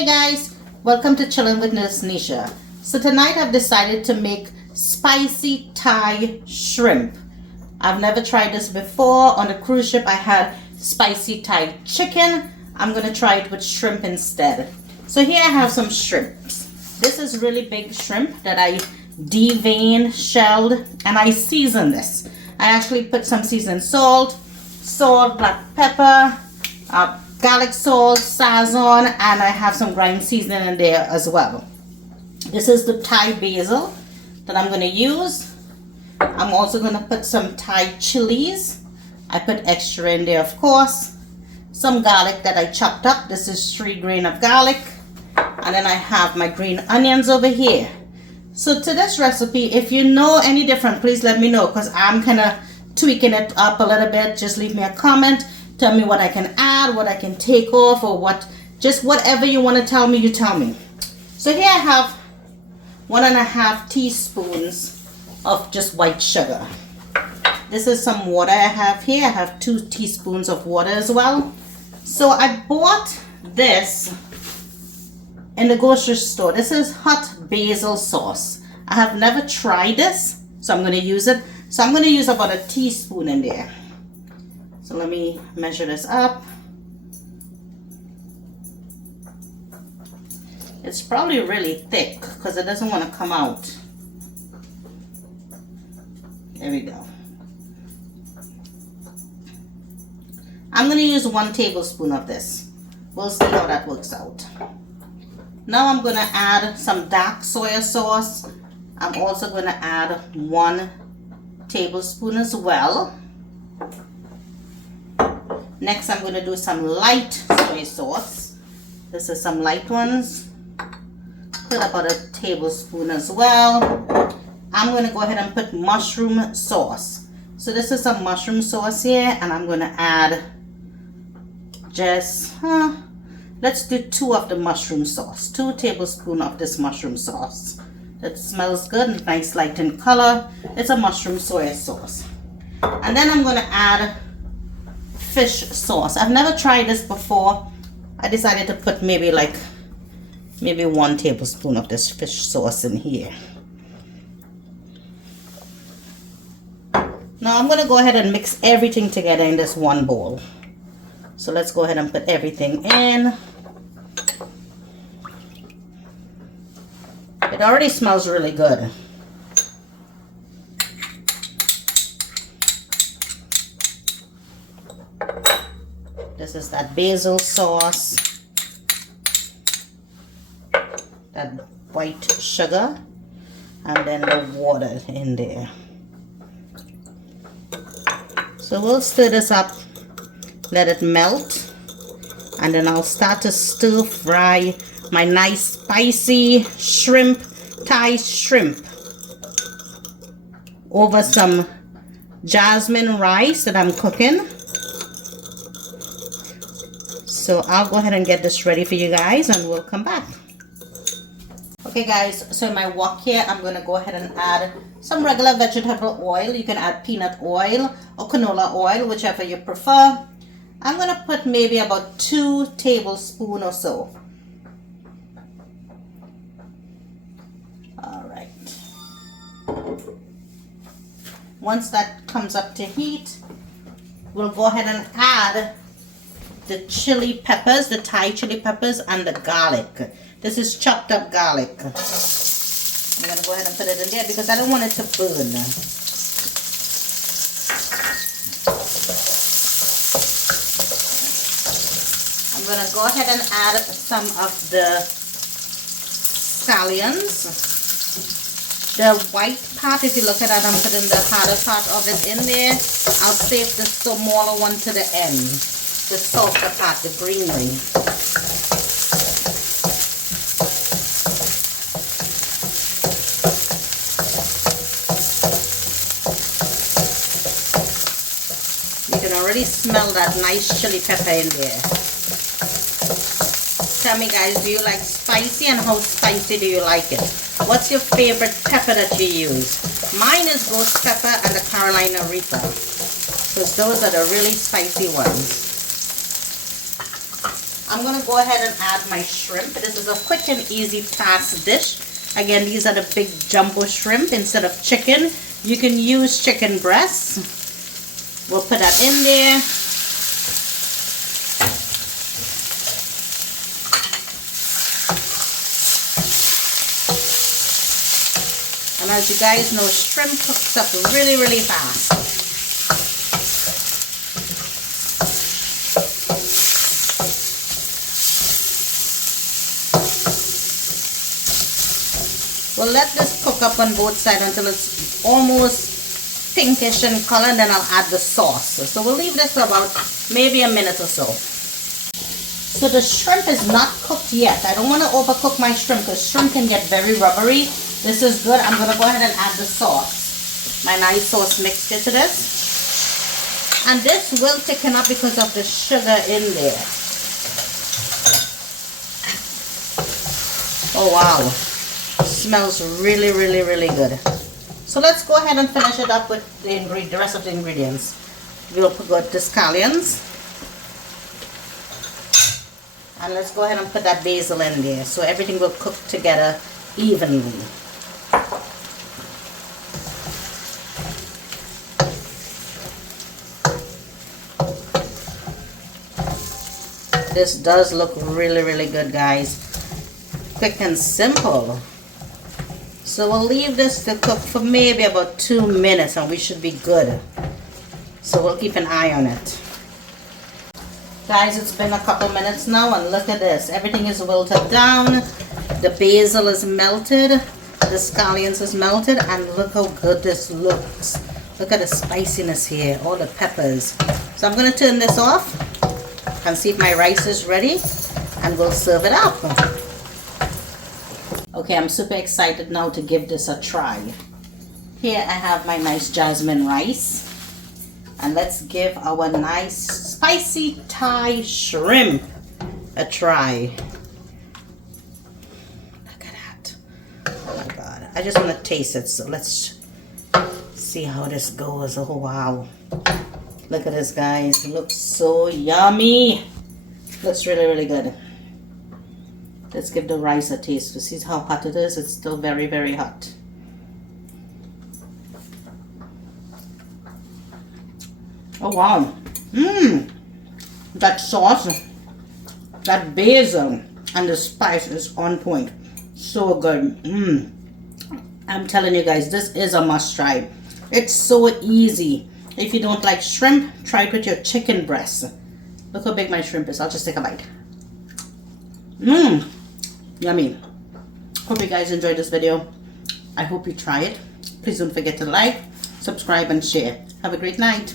Hey guys, welcome to Chillin' with Nisha. So tonight I've decided to make spicy Thai shrimp. I've never tried this before. On the cruise ship I had spicy Thai chicken. I'm gonna try it with shrimp instead. So here I have some shrimps. This is really big shrimp that I deveined, shelled, and I seasoned this. I actually put some seasoned salt, black pepper, garlic salt, sazon, and I have some ground seasoning in there as well. This is the Thai basil that I'm going to use. I'm also going to put some Thai chilies. I put extra in there, of course. Some garlic that I chopped up. This is 3 grains of garlic. And then I have my green onions over here. So to this recipe, if you know any different, please let me know, because I'm kind of tweaking it up a little bit. Just leave me a comment. Tell me what I can add, what I can take off, or just whatever you want to tell me, you tell me. So here I have 1.5 teaspoons of just white sugar. This is some water I have here. I have 2 teaspoons of water as well. So I bought this in the grocery store. This is hot basil sauce. I have never tried this, so I'm going to use it. So I'm going to use about 1 teaspoon in there. So let me measure this up. It's probably really thick because it doesn't want to come out. There we go. I'm going to use 1 tablespoon of this. We'll see how that works out. Now I'm going to add some dark soy sauce. I'm also going to add 1 tablespoon as well. Next, I'm going to do some light soy sauce. This is some light ones. Put about 1 tablespoon as well. I'm going to go ahead and put mushroom sauce. So this is some mushroom sauce here, and I'm going to add just, let's do 2 of the mushroom sauce. 2 tablespoons of this mushroom sauce. That smells good and nice light in color. It's a mushroom soy sauce. And then I'm going to add fish sauce. I've never tried this before. I decided to put maybe 1 tablespoon of this fish sauce in here. Now I'm going to go ahead and mix everything together in this one bowl. So let's go ahead and put everything in. It already smells really good. This is that basil sauce, that white sugar, and then the water in there. So we'll stir this up, let it melt, and then I'll start to stir fry my nice spicy shrimp, Thai shrimp, over some jasmine rice that I'm cooking. So I'll go ahead and get this ready for you guys, and we'll come back. Okay guys, so in my wok here, I'm going to go ahead and add some regular vegetable oil. You can add peanut oil or canola oil, whichever you prefer. I'm going to put maybe about 2 tablespoons or so. Alright. Once that comes up to heat, we'll go ahead and add the chili peppers, the Thai chili peppers, and the garlic. This is chopped up garlic. I'm going to go ahead and put it in there because I don't want it to burn. I'm going to go ahead and add some of the scallions. The white part, if you look at it, I'm putting the harder part of it in there. I'll save the smaller one to the end. The softer part, the greenery. You can already smell that nice chili pepper in there. Tell me guys, do you like spicy, and how spicy do you like it? What's your favorite pepper that you use? Mine is ghost pepper and the Carolina Reaper, because those are the really spicy ones. I'm I'm going to go ahead and add my shrimp. This is a quick and easy fast dish. Again, these are the big jumbo shrimp. Instead of chicken, you can use chicken breasts. We'll put that in there. And as you guys know, shrimp cooks up really, really fast. We'll let this cook up on both sides until it's almost pinkish in color, and then I'll add the sauce. So we'll leave this for about maybe a minute or so. So the shrimp is not cooked yet. I don't want to overcook my shrimp because shrimp can get very rubbery. This is good. I'm going to go ahead and add the sauce. My nice sauce mixture to this. And this will thicken up because of the sugar in there. Oh wow. Smells really, really, really good. So let's go ahead and finish it up with the rest of the ingredients. We'll put the scallions. And let's go ahead and put that basil in there so everything will cook together evenly. This does look really, really good, guys. Quick and simple. So we'll leave this to cook for maybe about 2 minutes and we should be good. So we'll keep an eye on it. Guys, it's been a couple minutes now and look at this. Everything is wilted down. The basil is melted. The scallions is melted, and look how good this looks. Look at the spiciness here, all the peppers. So I'm going to turn this off and see if my rice is ready, and we'll serve it up. Okay, I'm super excited now to give this a try. Here I have my nice jasmine rice. And let's give our nice spicy Thai shrimp a try. Look at that. Oh my God. I just want to taste it. So let's see how this goes. Oh wow. Look at this, guys. It looks so yummy. Looks really, really good. Let's give the rice a taste to see how hot it is. It's still very, very hot. Oh wow. That sauce, that basil, and the spice is on point. So good. I'm telling you guys, this is a must try. It's so easy. If you don't like shrimp, try it with your chicken breast. Look how big my shrimp is. I'll just take a bite. Yummy. Hope you guys enjoyed this video. I hope you try it. Please don't forget to like, subscribe, and share. Have a great night.